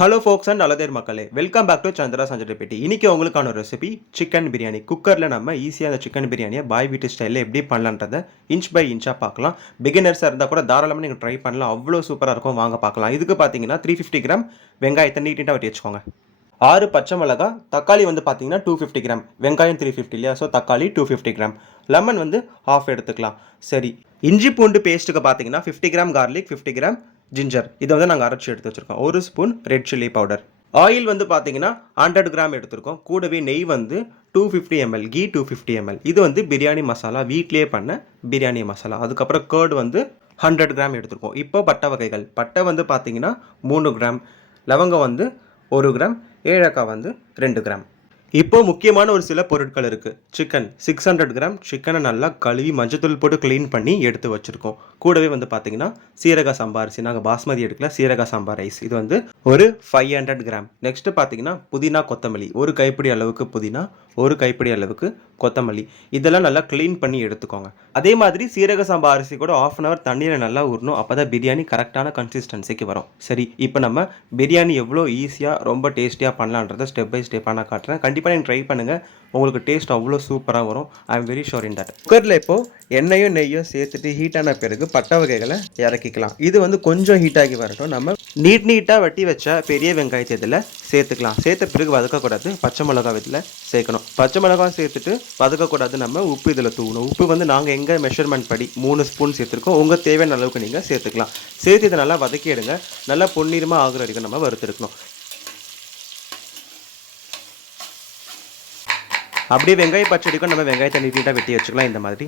Hello forks and அலதேர் மக்களே, welcome back to Chandra சஞ்சரிப்பேட்டி. இன்றைக்கி உங்களுக்கான ஒரு ரெசிபி சிக்கன் பிரியாணி. குக்கரில் நம்ம ஈஸியாக அந்த சிக்கன் பிரியாணியை பாய் வீட்டு ஸ்டைலில் எப்படி பண்ணலான்றதை இன்ச் பை இன்ச்சாக பார்க்கலாம். பிகினர்ஸாக இருந்தால் கூட தாராளமாக நீங்கள் ட்ரை பண்ணலாம். அவ்வளோ சூப்பராக இருக்கும். வாங்க பார்க்கலாம். இதுக்கு பார்த்தீங்கன்னா 350 கிராம் வெங்காயத்தை நீட்டாக வெட்டி வச்சுக்கோங்க. 6 பச்சை மிளகா, தக்காளி வந்து பார்த்தீங்கன்னா 250 கிராம், வெங்காயம் 350 இல்லையா, ஸோ தக்காளி 250 கிராம், லெமன் வந்து ஹாஃப் எடுத்துக்கலாம். சரி, இஞ்சி பூண்டு பேஸ்ட்டுக்கு பார்த்தீங்கன்னா 50 கிராம் கார்லிக், 50 கிராம் ஜிஞ்சர், இதை வந்து நாங்கள் அரைச்சி எடுத்து வச்சுருக்கோம். 1 spoon red chilli powder. Oil வந்து பார்த்தீங்கன்னா 100 கிராம் எடுத்துருக்கோம். கூடவே நெய் வந்து 250 ml, கீ 250 ml. இது வந்து பிரியாணி மசாலா, வீட்லேயே பண்ண பிரியாணி மசாலா. அதுக்கப்புறம் கேர்டு வந்து 100 கிராம் எடுத்துருக்கோம். இப்போ பட்டை வகைகள், பட்டை வந்து பார்த்தீங்கன்னா 3 கிராம், லவங்கம் வந்து 1 கிராம், ஏலக்காய் வந்து 2 கிராம். இப்போ முக்கியமான ஒரு சில பொருட்கள் இருக்குது. சிக்கன் 600 கிராம், சிக்கனை நல்லா கழுவி மஞ்சத்தூள் போட்டு க்ளீன் பண்ணி எடுத்து வச்சுருக்கோம். கூடவே வந்து பார்த்தீங்கன்னா சீரக சம்பா அரிசி, நாங்கள் பாஸ்மதி எடுக்கல, சீரக சம்பா ரைஸ், இது வந்து ஒரு 500 கிராம். நெக்ஸ்ட்டு பார்த்தீங்கன்னா புதினா கொத்தமல்லி, ஒரு கைப்பிடி அளவுக்கு புதினா, ஒரு கைப்பிடி அளவுக்கு கொத்தமல்லி, இதெல்லாம் நல்லா க்ளீன் பண்ணி எடுத்துக்கோங்க. அதே மாதிரி சீரக சம்பா அரிசி கூட 1/2 hour தண்ணியில் நல்லா ஊறணும். அப்போ தான் பிரியாணி கரெக்டான கன்சிஸ்டன்சிக்கு வரும். சரி, இப்போ நம்ம பிரியாணி எவ்வளோ ஈஸியாக ரொம்ப டேஸ்டியாக பண்ணலான்றதை ஸ்டெப் பை ஸ்டெப்பாக நான் காட்டுறேன். கண்டிப்பாக நீங்கள் ட்ரை பண்ணுங்கள். உங்களுக்கு டேஸ்ட் அவ்வளோ சூப்பராக வரும். I am very sure in that. குக்கரில் இப்போது எண்ணெயும் நெய்யும் சேர்த்துட்டு ஹீட்டான பிறகு பட்டை வகைகளை இறக்கிக்கலாம். இது வந்து கொஞ்சம் ஹீட்டாகி வரட்டும். நம்ம நீட்டாக வெட்டி வச்ச பெரிய வெங்காயத்தை இதில் சேர்த்துக்கலாம். சேர்த்த பிறகு வதக்கக்கூடாது. பச்சை மிளகாய் இதில் சேர்க்கணும். பச்சை மிளகாய் சேர்த்துட்டு வதக்கக்கூடாது. நம்ம உப்பு இதில் தூவணும். உப்பு வந்து நாங்கள் எங்கள் மெஷர்மெண்ட் படி 3 ஸ்பூன் சேர்த்துருக்கோம். உங்கள் தேவையான அளவுக்கு நீங்கள் சேர்த்துக்கலாம். சேர்த்து இதை நல்லா வதக்கி எடுங்க. நல்லா பொன்னிறமாக ஆகுற வரைக்கும் நம்ம வறுத்துருக்கணும். அப்படியே வெங்காய பச்சடிக்கும் நம்ம வெங்காயத்தை நீட்டாக வெட்டி வச்சுக்கலாம். இந்த மாதிரி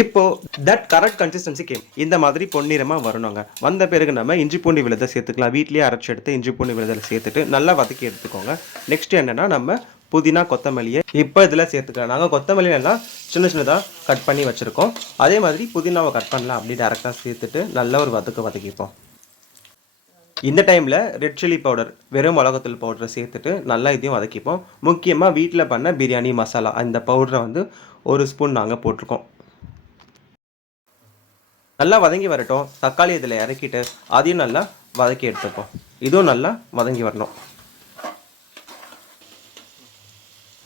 இப்போ தட் கரெக்ட் கன்சிஸ்டன்சி கேம். இந்த மாதிரி பொன்னிறமாக வரணுங்க. வந்த பிறகு நம்ம இஞ்சி பூண்டு விழுதை சேர்த்துக்கலாம். வீட்லேயே அரைச்சி எடுத்து இஞ்சி பூண்டு விழுதில் சேர்த்துட்டு நல்லா வதக்கி எடுத்துக்கோங்க. நெக்ஸ்ட் என்னென்னா நம்ம புதினா கொத்தமல்லியை இப்போ இதில் சேர்த்துக்கலாம். நாங்கள் கொத்தமல்லியெல்லாம் சின்னதாக கட் பண்ணி வச்சுருக்கோம். அதே மாதிரி புதினாவை கட் பண்ணலாம். அப்படி டேரெக்டாக சேர்த்துட்டு நல்ல ஒரு வதக்கிப்போம். இந்த டைமில் ரெட் சில்லி பவுடர், வெறும் மிளகாத்தூள் பவுடரை சேர்த்துட்டு நல்லா இதையும் வதக்கிப்போம். முக்கியமாக வீட்டில் பண்ண பிரியாணி மசாலா, அந்த பவுடரை வந்து 1 ஸ்பூன் நாங்கள் போட்டிருக்கோம். நல்லா வதங்கி வரட்டும். தக்காளி இதில் இறக்கிட்டு அதையும் நல்லா வதக்கி எடுத்துப்போம். இதுவும் நல்லா வதங்கி வரணும்.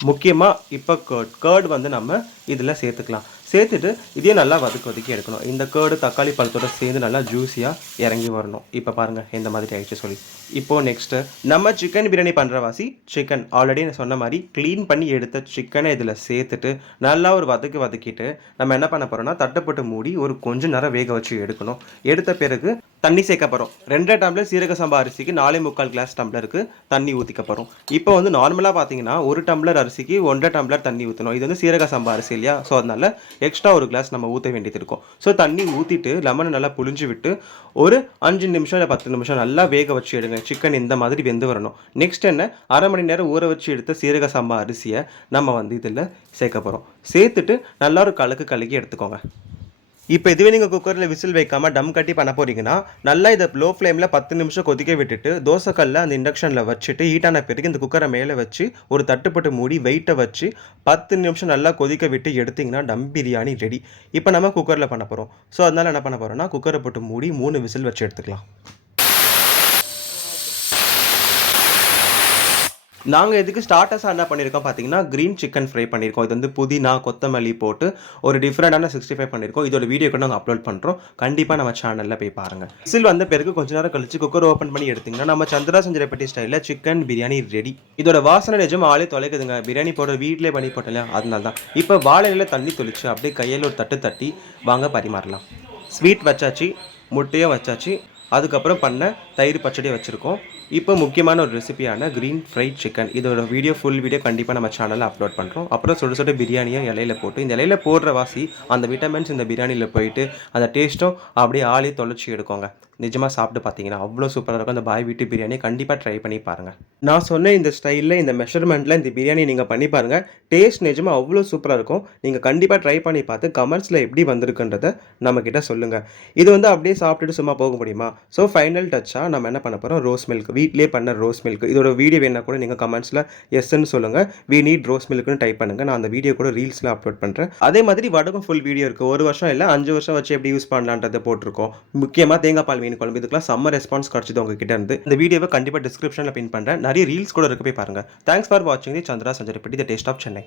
முக்கியமாக இப்போ கேர்டு வந்து நம்ம இதில் சேர்த்துக்கலாம். சேர்த்துட்டு இதையும் நல்லா வதக்கி எடுக்கணும். இந்த கேர்டு தக்காளி பழத்தோட சேர்ந்து நல்லா ஜூஸியாக இறங்கி வரணும். இப்போ பாருங்கள் எந்த மாதிரி ஆகிடுச்சு சொல்லி. இப்போது நெக்ஸ்ட்டு நம்ம சிக்கன் பிரியாணி பண்ணுறவாசி சிக்கன் ஆல்ரெடி நான் சொன்ன மாதிரி க்ளீன் பண்ணி எடுத்த சிக்கனை இதில் சேர்த்துட்டு நல்லா ஒரு வதக்கிட்டு நம்ம என்ன பண்ண போகிறோம்னா தட்டை போட்டு மூடி ஒரு கொஞ்சம் நேரம் வேக வச்சு எடுக்கணும். எடுத்த பிறகு தண்ணி சேர்க்க போகிறோம். 2 டம்ளர் சீரக சம்பா அரிசிக்கு 4.25 கிளாஸ் டம்ளருக்கு தண்ணி ஊற்றிக்க போகிறோம். இப்போ வந்து நார்மலாக பார்த்தீங்கன்னா 1 டம்ளர் அரிசிக்கு 1.5 டம்ளர் தண்ணி ஊற்றணும். இது வந்து சீரக சம்பா அரிசி இல்லையா, ஸோ அதனால எக்ஸ்ட்ரா 1 கிளாஸ் நம்ம ஊற்ற வேண்டியது இருக்கும். ஸோ தண்ணி ஊற்றிட்டு லெமனை நல்லா புழிஞ்சு விட்டு ஒரு 5 நிமிஷம் இல்லை 10 நிமிஷம் நல்லா வேக வச்சு எடுங்க. சிக்கன் இந்த மாதிரி வெந்து வரணும். நெக்ஸ்ட் என்ன, அரை மணி நேரம் ஊற வச்சு எடுத்த சீரக சம்பா அரிசியை நம்ம வந்து இதில் சேர்க்க போகிறோம். சேர்த்துட்டு நல்லா ஒரு கலக்கி எடுத்துக்கோங்க. இப்போ இதுவே நீங்கள் குக்கரில் விசில் வைக்காமல் டம் கட்டி பண்ண போகிறீங்கன்னா நல்லா இதை லோ ஃப்ளேமில் 10 நிமிஷம் கொதிக்க விட்டுட்டு தோசைக்கல்ல அந்த இண்டக்ஷனில் வச்சுட்டு ஹீட்டான பிறகு இந்த குக்கரை மேலே வச்சு ஒரு தட்டுப்பட்டு மூடி வெயிட்டை வச்சு 10 நிமிஷம் நல்லா கொதிக்க விட்டு எடுத்திங்கன்னா டம் பிரியாணி ரெடி. இப்போ நம்ம குக்கரில் பண்ண போகிறோம். ஸோ அதனால் என்ன பண்ண போகிறோம்னா குக்கரை போட்டு மூடி 3 விசில் வச்சு எடுத்துக்கலாம். நாங்கள் இதுக்கு ஸ்டார்டர்ஸாக என்ன பண்ணியிருக்கோம் பார்த்தீங்கன்னா க்ரீன் சிக்கன் ஃப்ரை பண்ணியிருக்கோம். இது வந்து புதினா கொத்தமல்லி போட்டு ஒரு டிஃப்ரெண்டான 65 பண்ணியிருக்கோம். இதோட வீடியோ கூட நாங்கள் அப்லோட் பண்ணுறோம். கண்டிப்பாக நம்ம சேனலில் போய் பாருங்கள். விசில் வந்த பிறகு கொஞ்ச நேரம் கழிச்சு குக்கர் ஓப்பன் பண்ணி எடுத்திங்கன்னா நம்ம சந்திரா சஞ்சரிப்பேட்டி ஸ்டைலில் சிக்கன் பிரியாணி ரெடி. இதோட வாசனை நிஜம் ஆளே தொலைக்குதுங்க. பிரியாணி போடுற வீட்டிலே பண்ணி போட்டல, அதனால தான். இப்போ வாழையில தண்ணி தொளிச்சு அப்படியே கையில் ஒரு தட்டு தட்டி வாங்க பரிமாறலாம். ஸ்வீட் வச்சாச்சு, முட்டையும் வச்சாச்சு, அதுக்கப்புறம் பண்ண தயிர் பச்சடியை வச்சுருக்கோம். இப்போ முக்கியமான ஒரு ரெசிபியான க்ரீன் ஃப்ரைட் சிக்கன், இதோட ஃபுல் வீடியோ கண்டிப்பாக நம்ம சேனலில் அப்லோட் பண்ணுறோம். அப்புறம் சுட பிரியாணியை இலையில போட்டு இந்த இலையில போடுற வாசி அந்த விட்டமின்ஸ் இந்த பிரியாணியில் போயிட்டு அந்த டேஸ்ட்டும் அப்படியே ஆளே தொலைச்சி எடுக்கோங்க. நிஜமாக சாப்பிட்டு பார்த்தீங்கன்னா அவ்வளோ சூப்பராக இருக்கும். அந்த பாய் வீட்டு பிரியாணி கண்டிப்பாக ட்ரை பண்ணி பாருங்கள். நான் சொன்ன இந்த ஸ்டைலில் இந்த மெஷர்மெண்ட்டில் இந்த பிரியாணி நீங்கள் பண்ணி பாருங்கள். டேஸ்ட் நிஜமாக அவ்வளோ சூப்பராக இருக்கும். நீங்கள் கண்டிப்பாக ட்ரை பண்ணி பார்த்து கமெண்ட்ஸில் எப்படி வந்திருக்குன்றதை நம்மக்கிட்ட சொல்லுங்கள். இது வந்து அப்படியே சாப்பிட்டுட்டு சும்மா போக முடியுமா? ஸோ ஃபைனல் டச்சாக நம்ம என்ன பண்ண போகிறோம், ரோஸ் மில்க் வீட்டிலே பண்ண ரோஸ் மில்க். இதோட வீடியோ வேணா கூட நீங்கள் கமெண்ட்ஸில் எஸ்ன்னு சொல்லுங்கள். வி நீட் ரோஸ் மில்க்னு டைப் பண்ணுங்கள். நான் அந்த வீடியோ கூட ரீல்ஸில் அப்லோட் பண்ணுறேன். அதே மாதிரி வடகம் ஃபுல் வீடியோ இருக்குது. 1 வருஷம் இல்லை 5 வருஷம் வச்சு எப்படி யூஸ் பண்ணலான்றதை போட்டிருக்கோம். முக்கியமாக தேங்காய் பால் மீன் குழம்பு இதுக்கெல்லாம் செம்ம ரெஸ்பான்ஸ் கிடச்சிது உங்ககிட்ட இருந்து. இந்த வீடியோவை கண்டிப்பாக டிஸ்கிரிப்ஷனில் பின் பண்ணுறேன். நிறைய ரீல்ஸ் கூட இருக்கு, போய் பாருங்கள். தேங்க்ஸ் ஃபார் வாட்சிங் தி சந்திரா சஞ்சய் ரெப்பட்டி தி டேஸ்ட் ஆஃப் சென்னை.